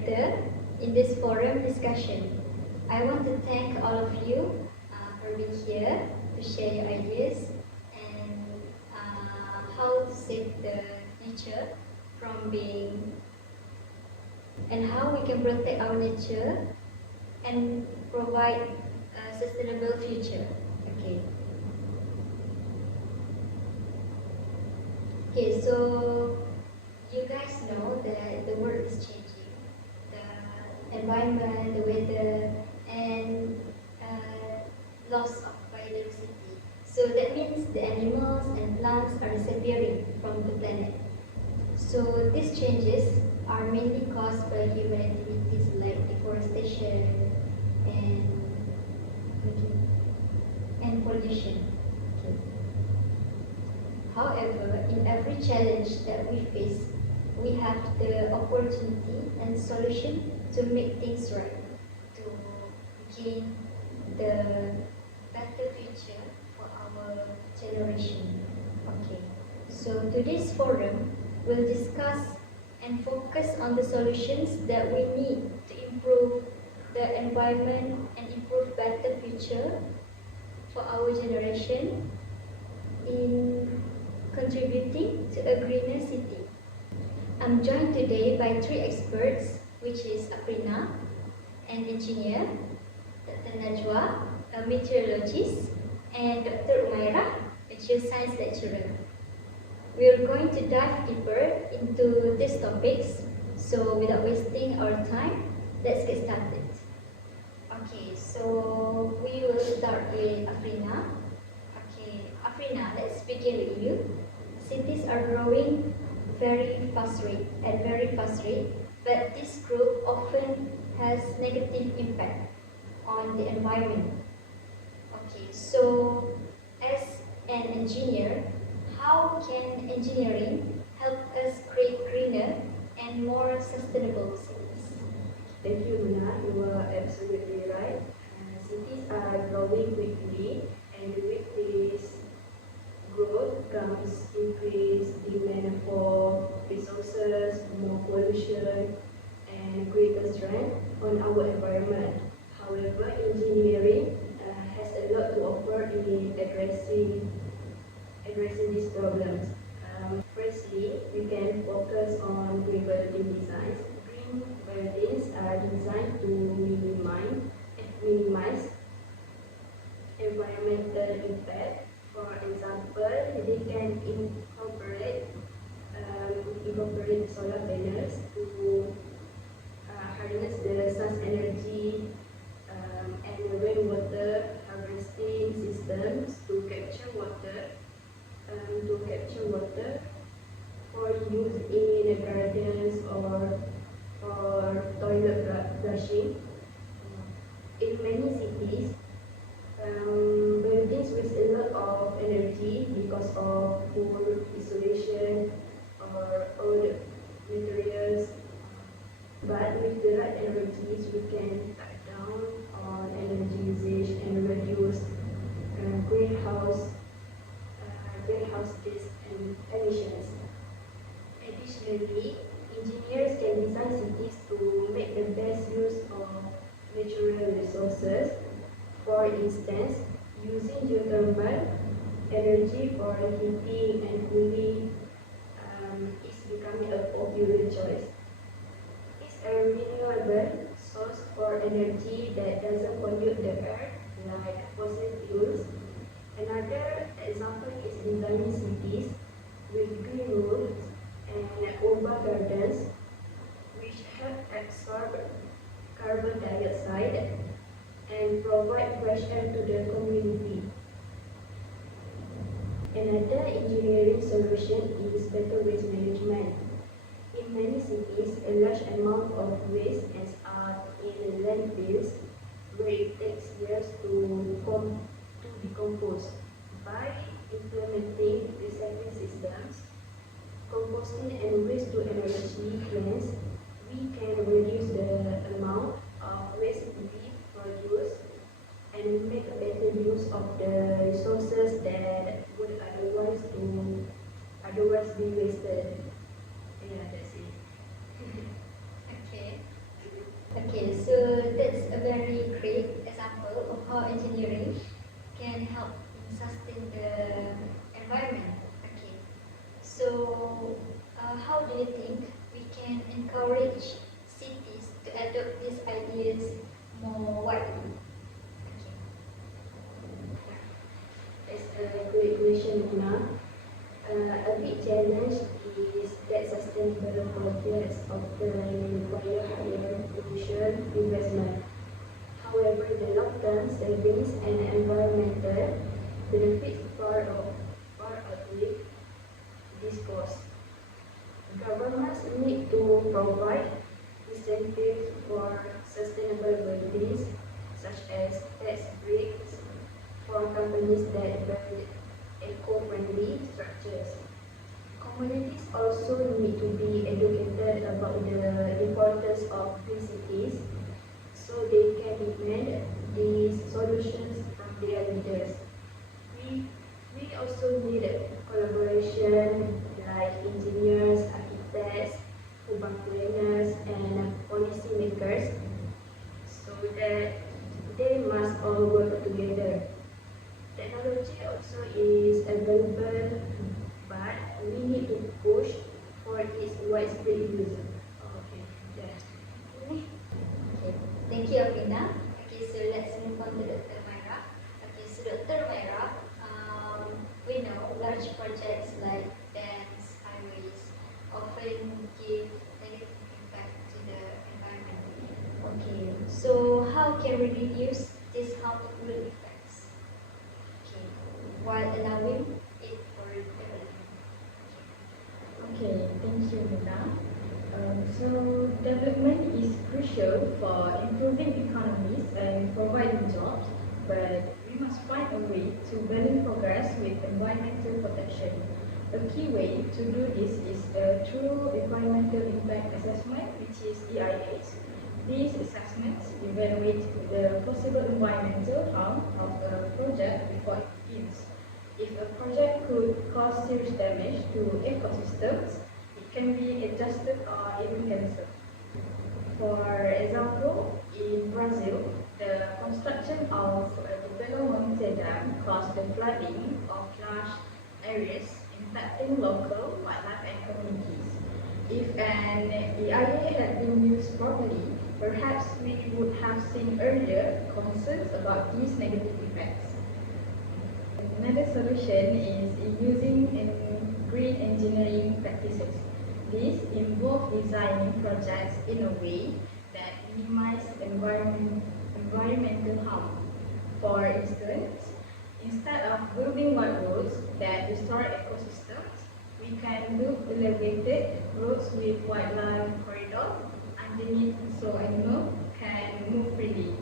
moderator in this forum discussion. I want to thank all of you for being here to share your ideas and how to save the nature from being, and how we can protect our nature and provide a sustainable future. Okay, so you guys know that the world is changing, the environment, the weather, and loss of biodiversity. So that means the animals and plants are disappearing from the planet. So these changes are mainly caused by human activities like deforestation and pollution. However, in every challenge that we face, we have the opportunity and solution to make things right, to gain the better future for our generation. So today's forum will discuss and focus on the solutions that we need to improve the environment and improve better future for our generation in contributing to a greener city. I'm joined today by three experts, which is Afrina, an engineer, Dr. Najua, a meteorologist, and Dr. Umairah, a geoscience lecturer. We are going to dive deeper into these topics, so without wasting our time, let's get started. So we will start with Afrina. Afrina, let's begin with you. Cities are growing at very fast rate, but this growth often has negative impact on the environment. So as an engineer, how can engineering help us create greener and more sustainable cities? Thank you, Munna. You are absolutely right. Cities are growing quickly, and with this growth comes increased demand for resources, more pollution, and greater strain on our environment. However, engineering has a lot to offer in addressing these problems. Firstly, we can focus on green building designs. Green buildings are designed to minimize environmental impact. For example, they can incorporate solar panels to harness the sun's energy and rainwater harvesting systems to capture water for use in gardens or for toilet flushing. In many cities, buildings waste a lot of energy because of poor isolation or old materials. But with the right energies, we can cut down on energy usage and reduce greenhouse gas emissions. Additionally, engineers can design cities to make the best use of natural resources. For instance, using geothermal energy for heating and cooling is becoming a popular choice. It's a renewable source for energy that doesn't pollute the earth like fossil fuels. Another example is designing cities with green roofs and urban gardens, which help absorb carbon dioxide and provide fresh air to the community. Another engineering solution is better waste management. In many cities, a large amount of waste ends up in landfills where it takes years to decompose. By implementing recycling systems, composting and waste-to-energy plants, we can reduce the amount of waste we produce and make a better use of the resources that would otherwise be wasted. Yeah, that's it. Okay, so that's a very great example of how engineering can help in sustain the environment. Okay, so how do you think we can encourage cities to adopt these ideas more widely? Okay. It's a great question, Mona. A big challenge is that sustainable projects often require higher initial investment. However, the long-term savings and environmental benefits far outweigh this cost. Governments need to provide incentives for sustainable buildings, such as tax breaks for companies that build eco-friendly structures. Communities also need to be educated about the importance of green cities so they can implement these solutions from their leaders. We, we also need collaboration like engineers, architects, urban planners, and policymakers so that they must all work together. Technology also is available, but we need to push for its widespread use. Okay, yeah. Okay, thank you, Afrina. Okay, so let's move on to Dr. Umairah. Okay, so Dr. Umairah, we know large projects like dams, highways often give negative impact to the environment. Okay, so how can we reduce these harmful effects? Okay, while allowing it for development. Okay, thank you, Mina. So development is crucial for improving economies and providing jobs, but we must find a way to balance progress with environmental protection. A key way to do this is through environmental impact assessment, which is EIAs. These assessments evaluate the possible environmental harm of a project before it begins. If a project could cause serious damage to ecosystems, it can be adjusted or even cancelled. For example, in Brazil, the construction of the Belo Monte Dam caused the flooding of large areas, impacting local wildlife and communities. If an EIA had been used properly, perhaps we would have seen earlier concerns about these negative effects. Another solution is using green engineering practices. These involve designing projects in a way that minimize environmental harm. For instance, instead of building wide roads that destroy ecosystems, we can build elevated roads with wildlife corridors underneath so animals can move freely.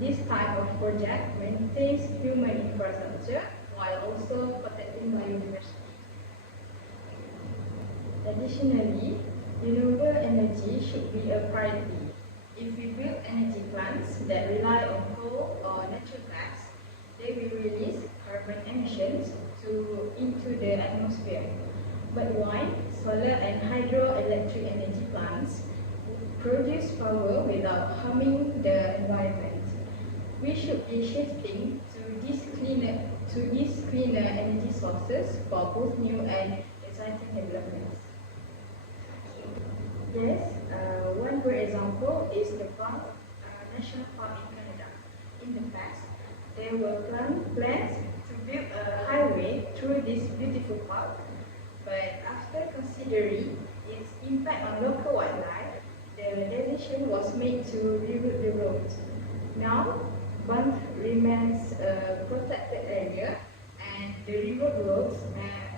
This type of project maintains human infrastructure while also protecting biodiversity. Additionally, renewable energy should be a priority. If we build energy plants that rely on coal or natural gas, they will release carbon emissions into the atmosphere. But wind, solar and hydroelectric energy plants produce power without harming the environment. We should be shifting to these cleaner energy sources for both new and exciting developments. Yes, one great example is the Banff National Park in Canada. In the past, there were plans to build a highway through this beautiful park, but after considering its impact on local wildlife, the decision was made to reroute the road. Now, Banff remains a protected area, and the reroute roads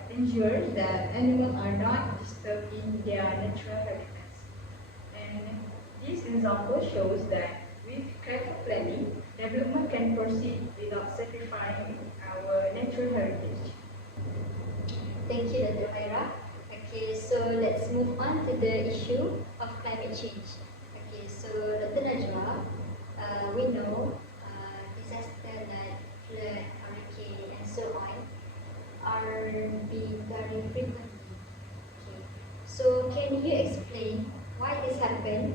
ensure that animals are not disturbed in their natural habitats. And this example shows that with careful planning, development can proceed without sacrificing our natural heritage. Thank you, Dr. Umairah. Okay, so let's move on to the issue of climate change. Okay, so Dr. Najua, we know disasters like flood, hurricane, and so on are being very frequently. Okay, so can you explain why this happened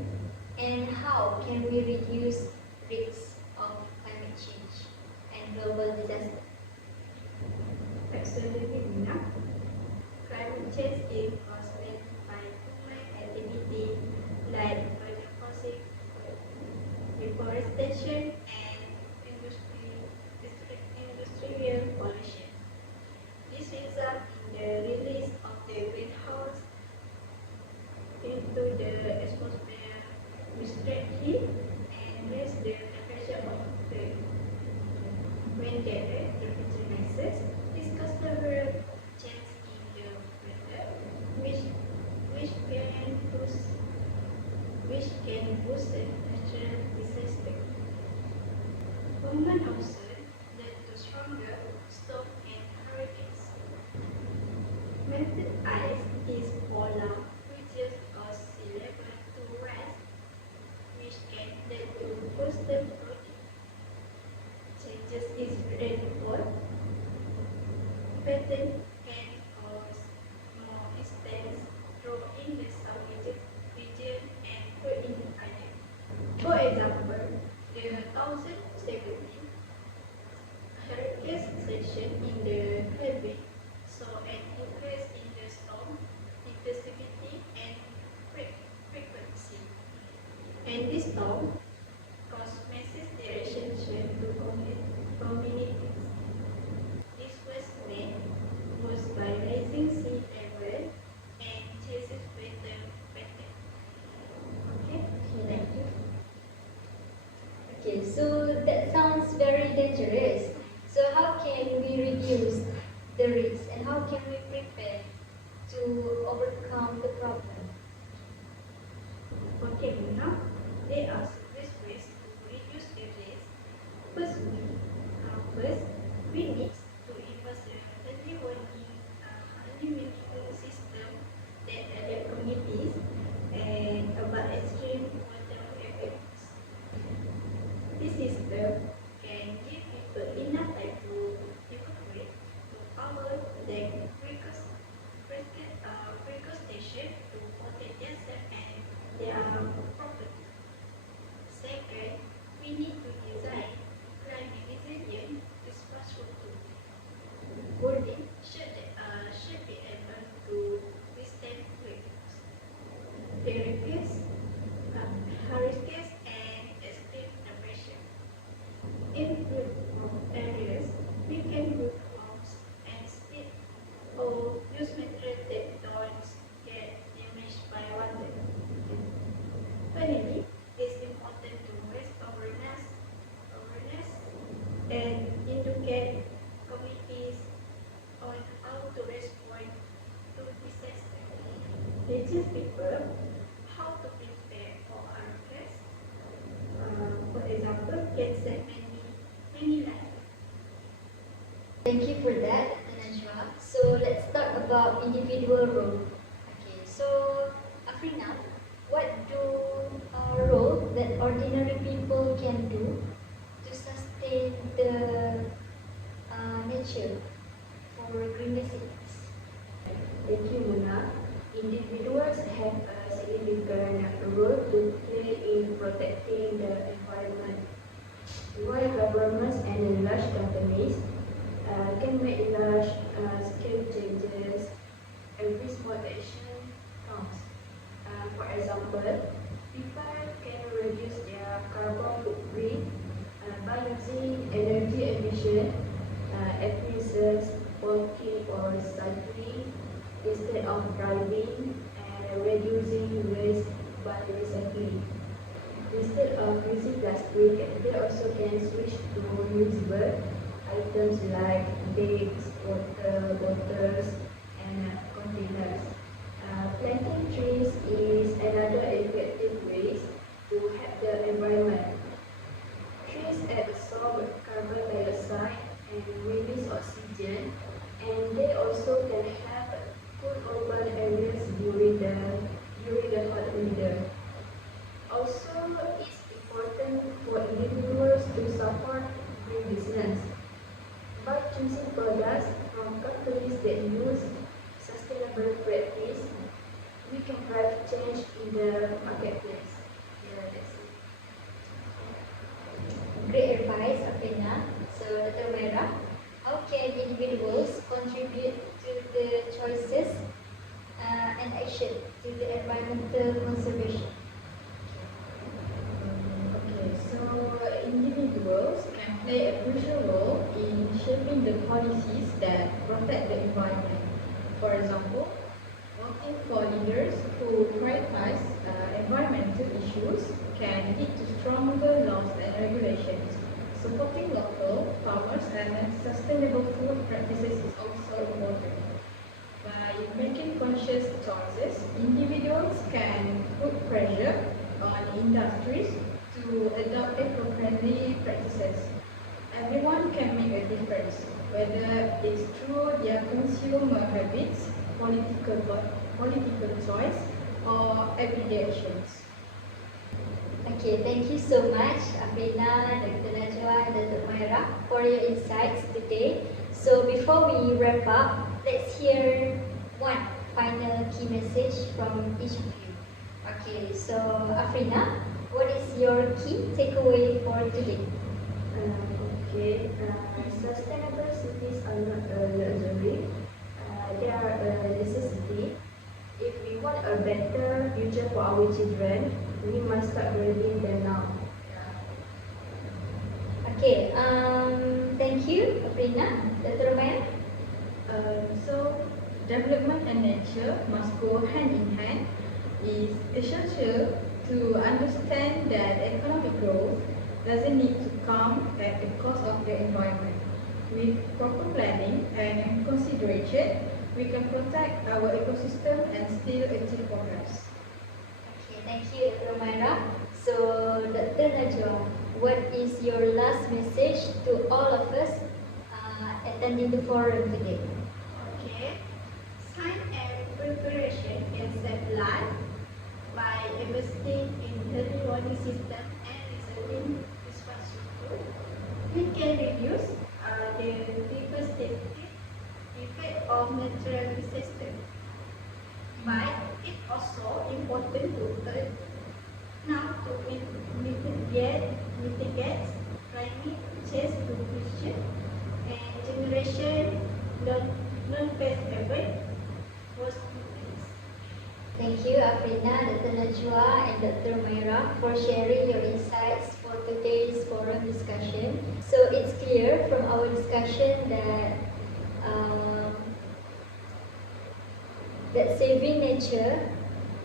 and how can we reduce risks of climate change and global disaster? Absolutely, Nina. Climate change is caused by human activity like deforestation and industrial pollution. This results in the release of the greenhouse into the atmosphere, restrict heat and raise the temperature of the earth. When the earth temperature rises, this causes several changes in the weather, which can boost the natural disaster. Human also led to stronger storm and hurricanes. Melted ice is polar, which is cause sea level to rise, which can lead to coastal flooding. Changes in rainfall pattern can cause more intense drought in the southeast region and flooding island. For example, the 2017 hurricane section in the Caribbean saw an increase in the storm intensity and frequency. And this storm caused massive destruction to communities. This was made by rising sea level and changes weather pattern. Okay, thank you. Okay, so that sounds very dangerous. So how can we reduce the risk and how can we prepare to overcome the problem? Okay, now there are various ways to reduce the risk. First, we need to invest in early warning system that alert communities and about extreme weather effects. This system can give people enough time to evacuate to power their breaker station to protect themselves and their property. Second, we need to design climate resilient infrastructure. Building should be able to withstand hurricanes and extreme temperature. In flood areas, we can build homes and still or use materials that don't get damaged by water. Finally, it's important to raise awareness and educate communities on how to respond to disaster. Teach people how to prepare for hurricanes. For example, can save many lives. Thank you for that, Najua. So let's talk about individual role. Okay, so Afrina, what role that ordinary people can do to sustain the nature for greener cities? Thank you, Muna. Individuals have a significant role to play in protecting the environment. While governments and large companies can make large-scale changes, every small action counts. For example, people can reduce their carbon footprint by using energy efficient appliances, walking or cycling instead of driving, and reducing waste by recycling. Instead of using plastic, they also can switch to reusable items like bags, water bottles, and containers. Planting trees is another effective way to help the environment. Trees absorb carbon dioxide and release oxygen, and they also can help cool urban areas during the hot winter. Also, it's important for individuals to support green business. By choosing products from companies that use sustainable practice, we can drive change in the marketplace. Yeah, that's it. Afrina. So, Dr. Umairah, how can individuals contribute to the choices and action to the environmental conservation? Okay, so individuals can play a crucial role in shaping the policies that protect the environment. For example, voting for leaders who prioritize environmental issues can lead to stronger laws and regulations. Supporting local farmers and sustainable food practices is also important. By making conscious choices, individuals can put pressure on industries to adopt eco-friendly practices. Everyone can make a difference, whether it's through their consumer habits, political choice, or everyday actions. Okay, thank you so much, Afrina, Dr. Najua, and Dr. Umairah, for your insights today. So before we wrap up, let's hear one final key message from each of you. Okay, so Afrina, what is your key takeaway for today? Sustainable cities are not a luxury, they are a necessity. If we want a better future for our children, we must start building them now. Okay, thank you, Afrina. Dr. Umairah? So, development and nature must go hand in hand. It's essential to understand that economic growth doesn't need to come at the cost of the environment. With proper planning and consideration, we can protect our ecosystem and still achieve progress. Okay, thank you, Dr. Umairah. So, Dr. Najua, what is your last message to all of us attending the forum today? Okay. Science and preparation can save life by investing in early warning system and resolving infrastructure. We can reduce the devastating effect of natural disasters. But it's also important to now to mitigate climate change to future and generation non-face effect was increased. Thank you, Afrina, Dr. Najwa, and Dr. Umairah for sharing your insights for today's forum discussion. So it's clear from our discussion that saving nature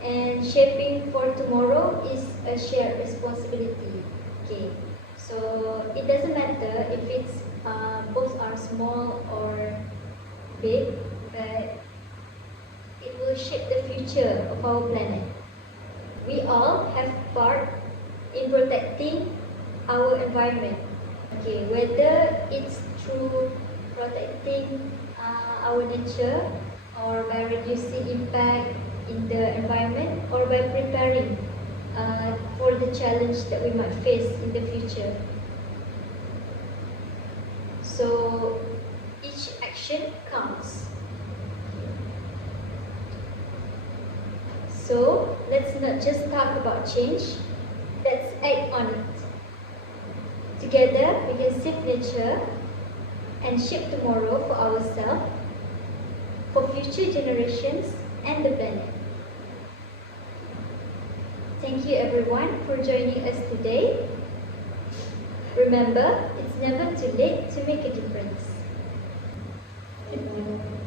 and shaping for tomorrow is a shared responsibility. Okay, so it doesn't matter if it's both are small or big, but it will shape the future of our planet. We all have part in protecting our environment. Okay, whether it's through protecting our nature or by reducing impact in the environment or by preparing for the challenge that we might face in the future. So each action counts. So let's not just talk about change, let's act on it. Together we can save nature and shape tomorrow for ourselves, for future generations and the planet. Thank you everyone for joining us today. Remember, it's never too late to make a difference. Thank you.